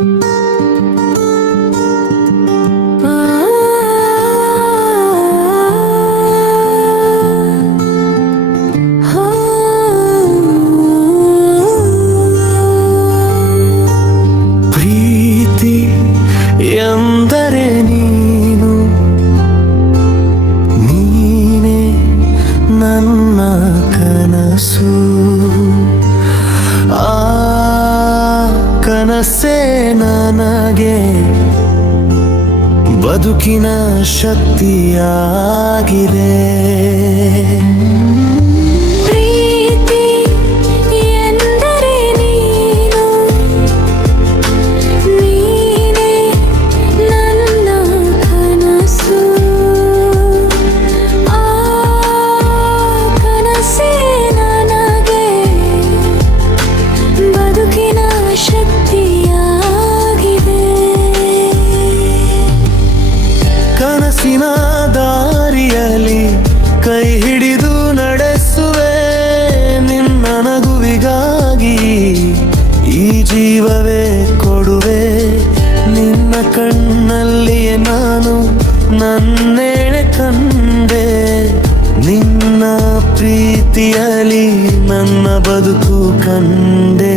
ಪ್ರೀತಿ ಕನಸೇ ನನಗೆ ಬದುಕಿನ ಶಕ್ತಿಯಾಗಿದೆ. ಕನಸಿನ ದಾರಿಯಲ್ಲಿ ಕೈ ಹಿಡಿದು ನಡೆಸುವೆ ನಿನ್ನ ನಗುವಿಗಾಗಿ. ಈ ಜೀವವೇ ಕೊಡುವೆ, ನಿನ್ನ ಕಣ್ಣಲ್ಲಿಯೇ ನಾನು ನನ್ನೇಳೆ ಕಂಡೆ. ನಿನ್ನ ಪ್ರೀತಿಯಲ್ಲಿ ನನ್ನ ಬದುಕು ಕಂಡೆ.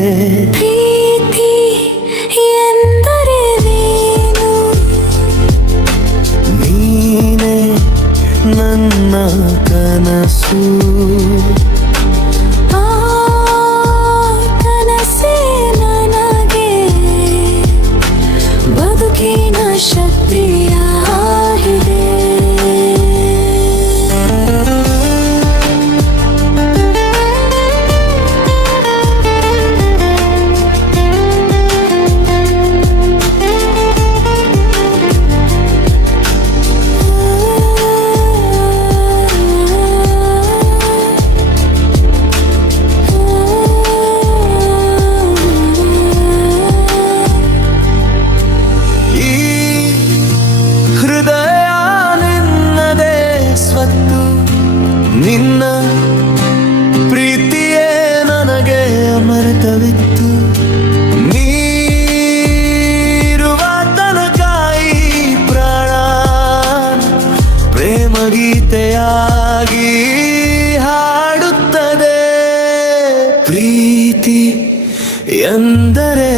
ಬದುಕಿನ ಪ್ರೇಮ ಗೀತೆಯಾಗಿ ಹಾಡುತ್ತದೆ. ಪ್ರೀತಿ ಎಂದರೆ